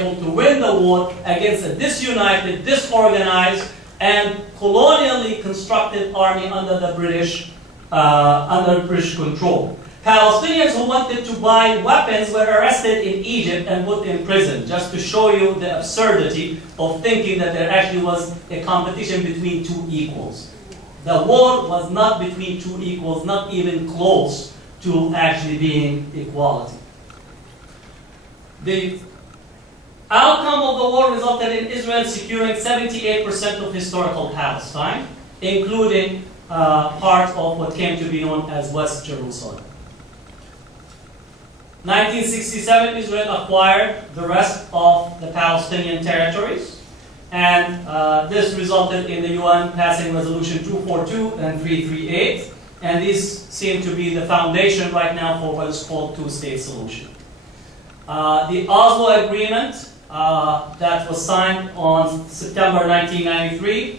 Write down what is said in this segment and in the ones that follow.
able to win the war against a disunited, disorganized, and colonially constructed army under the British control. Palestinians who wanted to buy weapons were arrested in Egypt and put in prison, just to show you the absurdity of thinking that there actually was a competition between two equals. The war was not between two equals, not even close to actually being equality. The outcome of the war resulted in Israel securing 78% of historical Palestine, including part of what came to be known as West Jerusalem. 1967, Israel acquired the rest of the Palestinian territories, and this resulted in the UN passing Resolution 242 and 338, and these seem to be the foundation right now for what is called two-state solution. The Oslo Agreement that was signed on September 1993,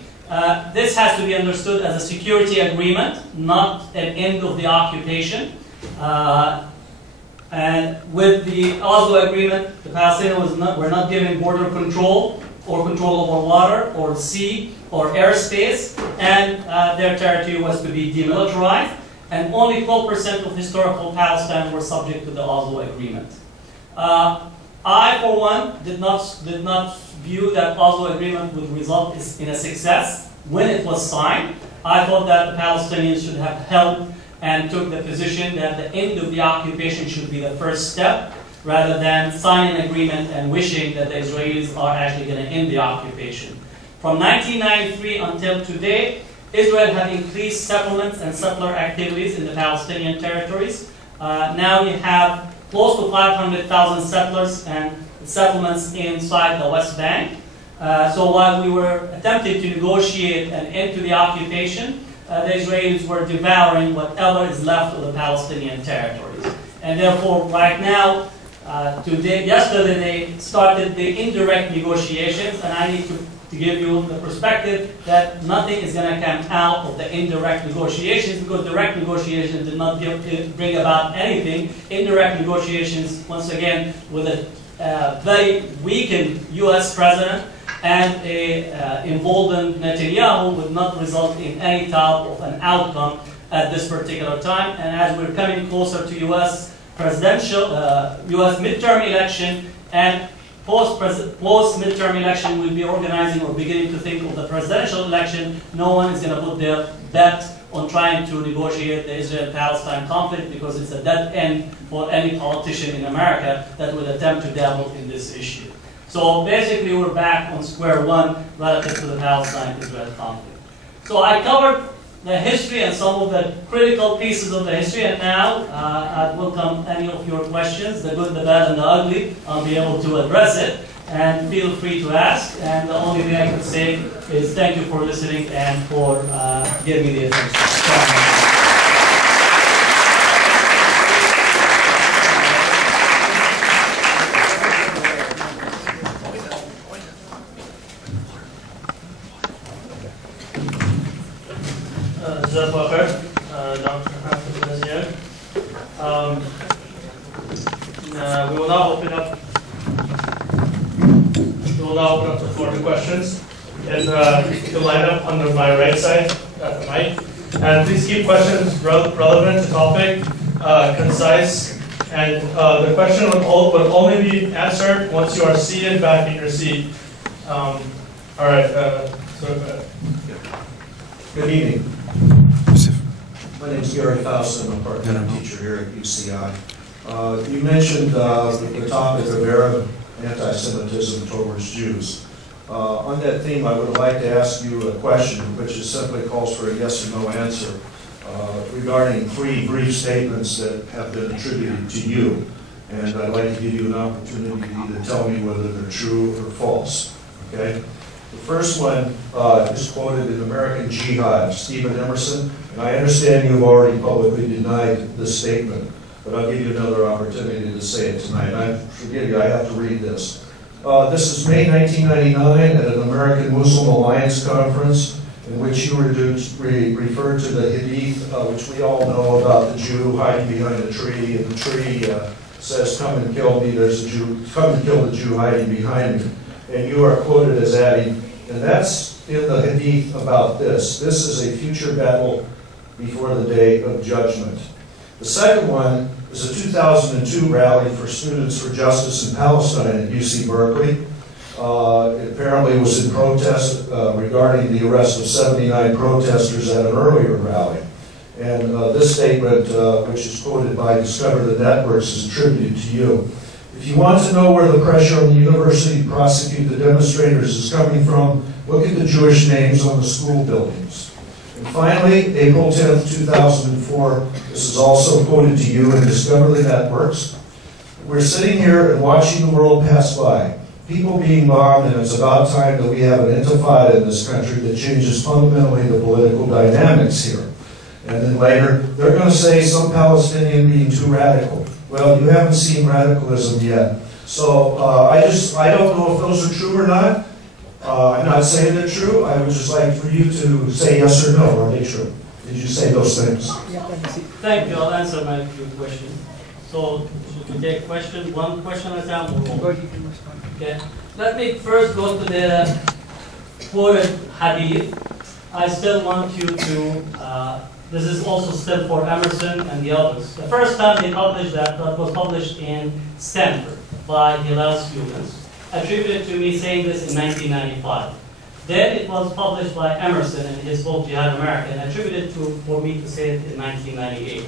this has to be understood as a security agreement, not an end of the occupation. And with the Oslo Agreement, the Palestinians were not given border control or control over water or sea or airspace, and their territory was to be demilitarized, and only 12% of historical Palestine were subject to the Oslo Agreement. I, for one, did not view that Oslo Agreement would result in a success when it was signed. I thought that the Palestinians should have held and took the position that the end of the occupation should be the first step, rather than signing an agreement and wishing that the Israelis are actually going to end the occupation. From 1993 until today, Israel had increased settlements and settler activities in the Palestinian territories. Now we have close to 500,000 settlers and settlements inside the West Bank. So while we were attempting to negotiate an end to the occupation, the Israelis were devouring whatever is left of the Palestinian territories. And therefore, right now, yesterday they started the indirect negotiations, and I need to give you the perspective that nothing is going to come out of the indirect negotiations, because direct negotiations did not bring about anything. Indirect negotiations, once again, with a very weakened U.S. president and a emboldened Netanyahu, would not result in any type of an outcome at this particular time. And as we're coming closer to U.S. presidential, U.S. midterm election, and post-midterm election, we'll be organizing or beginning to think of the presidential election. No one is going to put their bet on trying to negotiate the Israel-Palestine conflict, because it's a dead end for any politician in America that would attempt to dabble in this issue. So basically, we're back on square one relative to the Palestine-Israel conflict. So I covered the history and some of the critical pieces of the history, and now I welcome any of your questions, the good, the bad, and the ugly. I'll be able to address it, and feel free to ask. And the only thing I can say is thank you for listening and for giving me the attention. Dr. Hatem Bazian. We will now open up the floor to questions. And you can line up on my right side at the mic. And please keep questions relevant to topic, concise, and the question will only be answered once you are seated back in your seat. All right. Good evening. My name is Gary Faust. I'm a part-time teacher here at UCI. You mentioned the topic of Arab anti-Semitism towards Jews. On that theme, I would like to ask you a question, which is simply calls for a yes or no answer, regarding 3 brief statements that have been attributed to you. And I'd like to give you an opportunity to either tell me whether they're true or false. Okay? The first one is quoted in American Jihad, Stephen Emerson. And I understand you've already publicly denied this statement, but I'll give you another opportunity to say it tonight. I forgive you, I have to read this. This is May 1999 at an American Muslim Alliance conference in which you referred to the Hadith, which we all know about the Jew hiding behind a tree, and the tree says, "Come and kill me, there's a Jew, come and kill the Jew hiding behind me." And you are quoted as adding, and that's in the Hadith about this. This is a future battle before the day of judgment. The second one is a 2002 rally for Students for Justice in Palestine at UC Berkeley. It apparently was in protest regarding the arrest of 79 protesters at an earlier rally. And this statement, which is quoted by Discover the Networks, is attributed to you. If you want to know where the pressure on the university to prosecute the demonstrators is coming from, look at the Jewish names on the school buildings. And finally, April 10th, 2004, this is also quoted to you in Discover the Networks. We're sitting here and watching the world pass by. People being bombed, and it's about time that we have an intifada in this country that changes fundamentally the political dynamics here. And then later, they're going to say some Palestinian being too radical. Well, you haven't seen radicalism yet. So I don't know if those are true or not. I'm not saying they're true. I would just like for you to say yes or no. Are they true? Did you say those things? Thank you. I'll answer my question. So, should we take one question at a time? Okay. Let me first go to the quoted hadith. I still want you to, this is also still for Emerson and the others. The first time they published that was published in Stanford by Hillel students, attributed to me saying this in 1995. Then it was published by Emerson in his book Jihad America, and attributed for me to say it in 1998.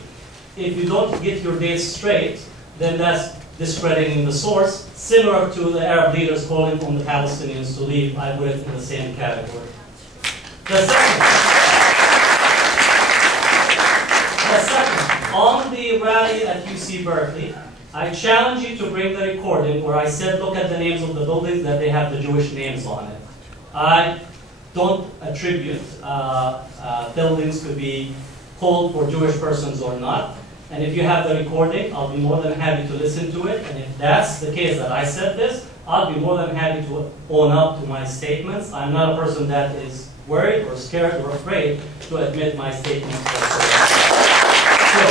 If you don't get your dates straight, then that's discrediting the source, similar to the Arab leaders calling on the Palestinians to leave. I put it in the same category. The second, on the rally at UC Berkeley, I challenge you to bring the recording where I said, look at the names of the buildings, that they have the Jewish names on it. I don't attribute buildings to be called for Jewish persons or not. And if you have the recording, I'll be more than happy to listen to it. And if that's the case that I said this, I'll be more than happy to own up to my statements. I'm not a person that is worried or scared or afraid to admit my statements. So,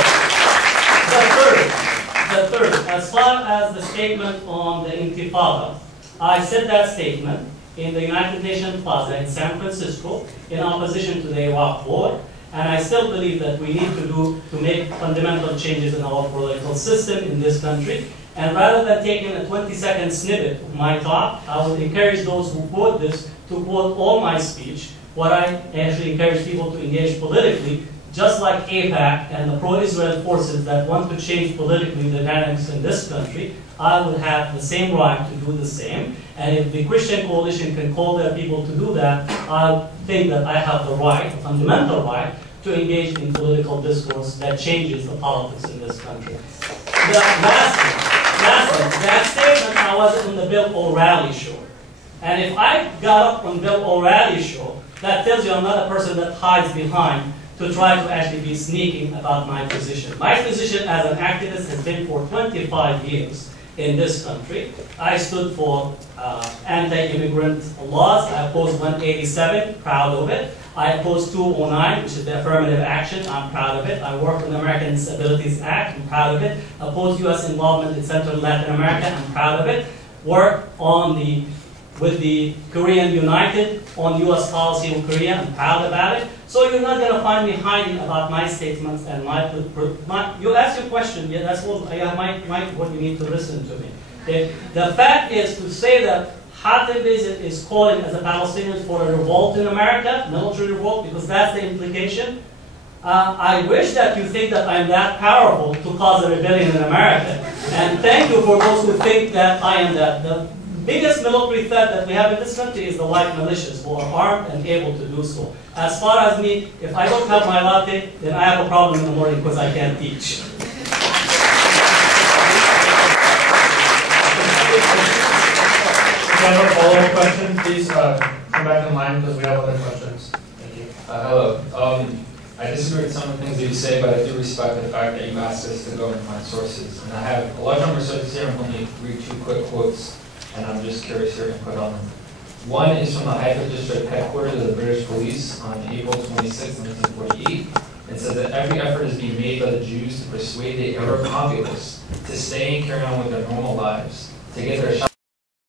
the third, as far as the statement on the Intifada, I said that statement in the United Nations Plaza in San Francisco in opposition to the Iraq War. And I still believe that we need to make fundamental changes in our political system in this country. And rather than taking a 20-second snippet of my talk, I would encourage those who quote this to quote all my speech. What I actually encourage people to engage politically, just like AIPAC and the pro-Israel forces that want to change politically the dynamics in this country. I would have the same right to do the same. And if the Christian coalition can call their people to do that, I think that I have the right, the fundamental right, to engage in political discourse that changes the politics in this country. Lastly, that statement, I was on the Bill O'Reilly show. And if I got up on Bill O'Reilly's show, that tells you I'm not a person that hides behind to try to actually be sneaking about my position. My position as an activist has been for 25 years in this country. I stood for anti-immigrant laws. I opposed 187, proud of it. I opposed 209, which is the affirmative action. I'm proud of it. I worked on the American Disabilities Act. I'm proud of it. Opposed U.S. involvement in Central and Latin America. I'm proud of it. Worked on with the Korean United on U.S. policy on Korea. I'm proud about it. So you're not going to find me hiding about my statements and you ask your question. Yeah, that's what what you need to listen to me. Okay? The fact is to say that Hatem Bazian is calling as a Palestinian for a revolt in America, military revolt, because that's the implication. I wish that you think that I'm that powerful to cause a rebellion in America. And thank you for those who think that I am that. The biggest military threat that we have in this country is the white militias who are armed and able to do so. As far as me, if I don't have my latte, then I have a problem in the morning because I can't teach. If you have a follow-up question, please come back in line because we have other questions. Thank you. Hello. I disagree with some of the things that you say, but I do respect the fact that you asked us to go and find sources. And I have a large number of sources here. I'm going to read 2 quick quotes, and I'm just curious your input on them. One is from the Haifa District Headquarters of the British Police on April 26, 1948. It says that every effort is being made by the Jews to persuade the Arab populace to stay and carry on with their normal lives, to get their